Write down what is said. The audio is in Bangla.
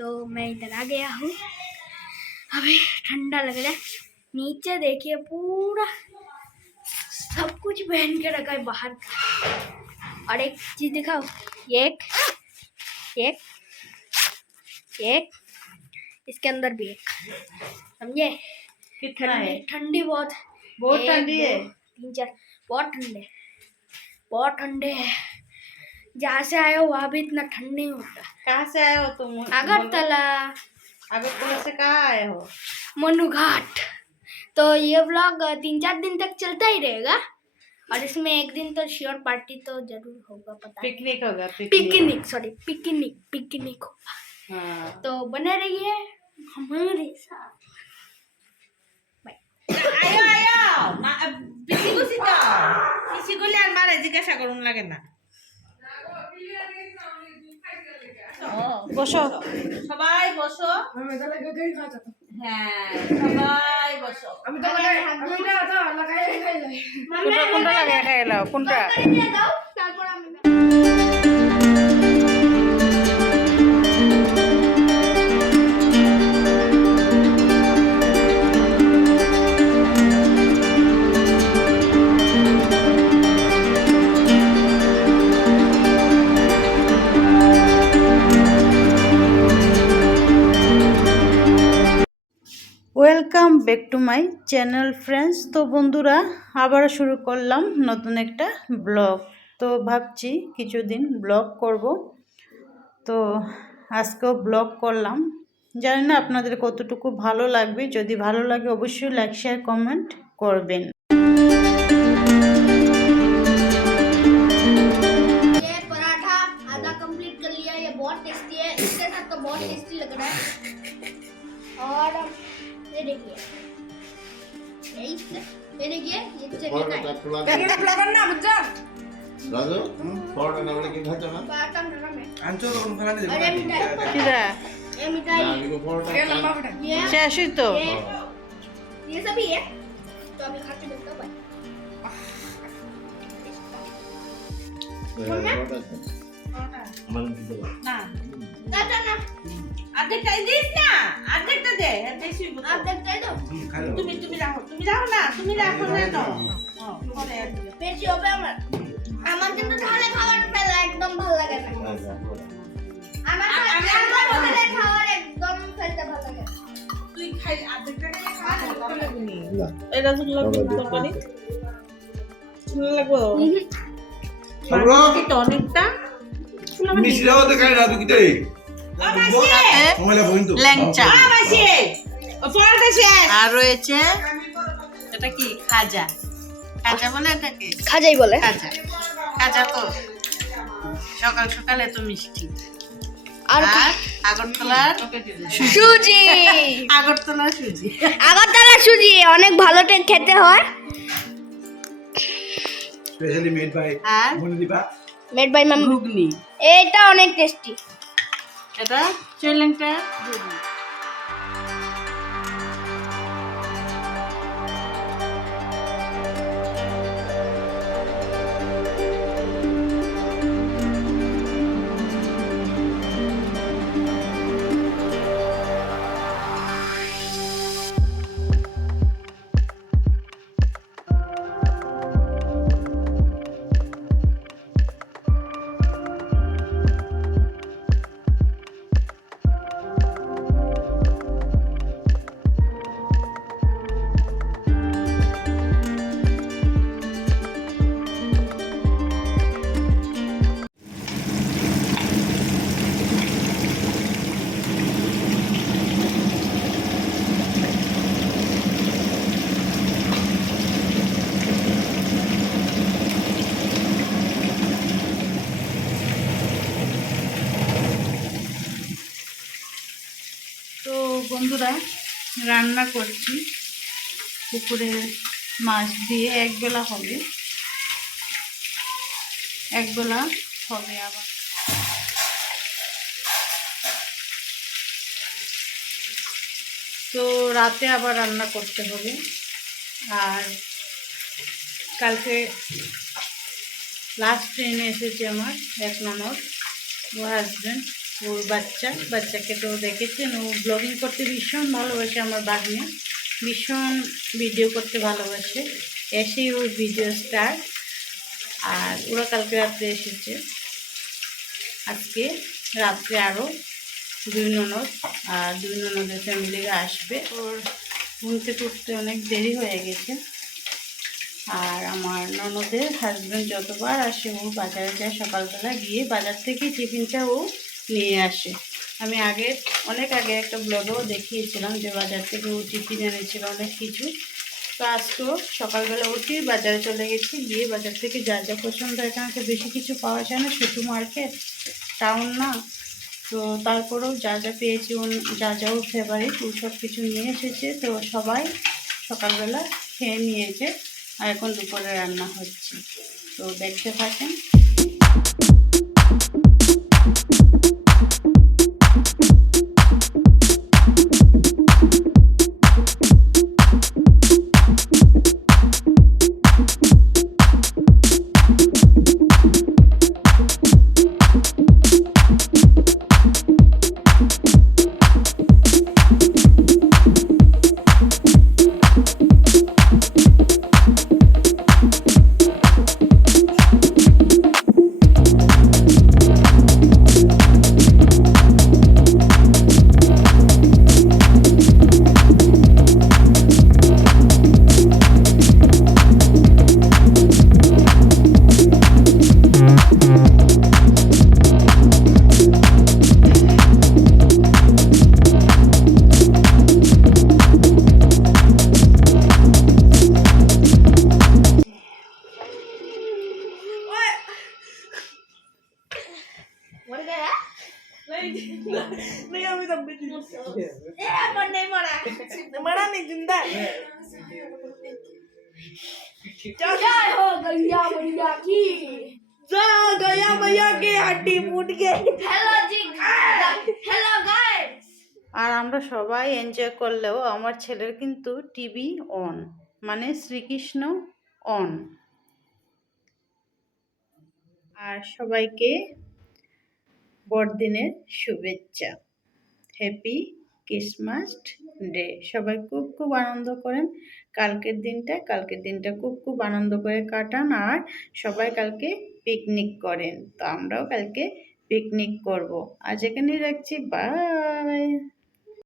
तो मैं इधर आ गया हूँ। अभी ठंडा लग रहा है। नीचे देखिए पूरा सब कुछ पहन के रखा है बाहर का। और एक चीज दिखाओ, एक एक एक इसके अंदर भी एक, समझे? कितना है? ठंडी बहुत ठंडी है। 3 4 बहुत ठंडे है। जहाँ से आए हो वहाँ भी इतना ठंड नहीं होता। कहाँ से आए हो तुम? अगरतला। अगरतला से कहाँ आए हो? मनु घाट। तो ये व्लॉग 3 4 दिन तक चलता ही रहेगा और इसमें एक दिन तो श्योर पार्टी तो जरूर होगा। पता पिकनिक होगा। पिकनिक होगा। हाँ। तो बने रहिए हमारे साथ। आयो ना पिसी को ले मारे जिज्ञासा করুন লাগে না। বসো সবাই বসো। হ্যাঁ সবাই বসো। কোনটা লাগাই খাইলাও কোনটা? তারপর আমি welcome back to my channel friends. তো বন্ধুরা আবার শুরু করলাম নতুন একটা ব্লগ। তো ভাবছি কিছুদিন ব্লগ করব, তো আজকেও ব্লগ করলাম। জানি না আপনাদের কতটুকু ভালো লাগবে। যদি ভালো লাগে অবশ্যই লাইক শেয়ার কমেন্ট করবেন। ये पराठा आधा कंप्लीट कर लिया। ये बहुत टेस्टी है, इसके साथ तो बहुत टेस्टी लग रहा है। और ये देखिए ये देखिए ये चटनी ना बच्चा राजू परोटा ना बोले कि भाजा ना पराठा नरम है। आंचो लोगन खाना दे। अरे मिठाई কিরা ये मिठाई ना को परोटा ये শেষই তো। ये सभी है। तो अभी खा के देखता भाई। আমার দিতে দাও না ना ना ना অর্ধেকটা দিস না, অর্ধেকটা দে। বেশি आप देखते हो খাই নাও তুমি রাখো না তো। পরে বেশি হবে আমার। আমার কিন্তু ঢালে খাবার পেলে একদম ভালো লাগে না। আমার ঢালে খাবার একদম খেতে ভালো লাগে। তুই খাই অর্ধেকটা খা ভালো লাগবে নি। এই রসগোল্লা তরকারি ভালো লাগবে। সরো এটা অনেকটা মিশরাও তো খাই রাজু কিতে ল্যাংচা আর রয়েছে এটা কি খাজা। খাজা বলে এটাকে? খাজাই বলে। খাজা তো সকাল সকালে তো মিষ্টি। আর আগরতলার সুজি। আগরতলার সুজি অনেক ভালো খেতে হয়। Specially made by Monidipa, made by mom. Ghugni এটা অনেক টেস্টি। এটা চৈলেংটা ঘুগনি। তো বন্ধুরা রান্না করছি পুকুরে মাছ দিয়ে। একবেলা হবে আবার। তো রাতে আবার রান্না করতে হবে। আর কালকে লাস্ট ট্রেনে এসেছে আমার 1 নম্বর ও হাজব্যান্ড। ওর বাচ্চাকে তো দেখেছেন, ও ব্লগিং করতে ভীষণ ভালোবাসে। আমার বাগনে ভীষণ ভিডিও করতে ভালোবাসে, এসেই ওর ভিডিও স্টার্ট। আর ওরা কালকে রাত্রে এসেছে, আজকে রাত্রে আরও 2 ননদ আর 2 ননদের ফ্যামিলিরা আসবে। ওর ঘুম থেকে উঠতে অনেক দেরি হয়ে গেছে। আর আমার ননদের হাজব্যান্ড যতবার আসে ও বাজারে যায়, সকালবেলা গিয়ে বাজার থেকে টিফিনটা ও নিয়ে আসে। আমি অনেক আগে একটা ব্লগেও দেখিয়েছিলাম যে বাজার থেকে ও টিফিন এনেছিল অনেক কিছু। তো আজকেও সকালবেলা উঠেই বাজারে চলে গেছি, গিয়ে বাজার থেকে যা যা পছন্দ, এখানে তো বেশি কিছু পাওয়া যায় না, ছোটো মার্কেট, টাউন না, তো তারপরেও যা যা পেয়েছি, যা যা ওর ফেভারিট ও সব কিছু নিয়ে এসেছে। তো সবাই সকালবেলা খেয়ে নিয়েছে, আর এখন দুপুরে রান্না হচ্ছে, তো দেখতে থাকেন। नहीं अभी तक भी पर नहीं मरा नहीं जिंदा जय हो गैया मैया की। जा गया भैया की हड्डी फूट गई। हेलो जी, हेलो गाइस। আর আমরা সবাই এনজয় করলেও আমার ছেলের কিন্তু টিভি অন, মানে শ্রীকৃষ্ণ অন। আর সবাইকে বড়দিনের শুভেচ্ছা, হ্যাপি ক্রিসমাস ডে। সবাই খুব খুব আনন্দ করেন কালকের দিনটা খুব খুব আনন্দ করে কাটান। আর সবাই কালকে পিকনিক করেন, তো আমরাও কালকে পিকনিক করব। আজ এখানেই রাখছি, বাই।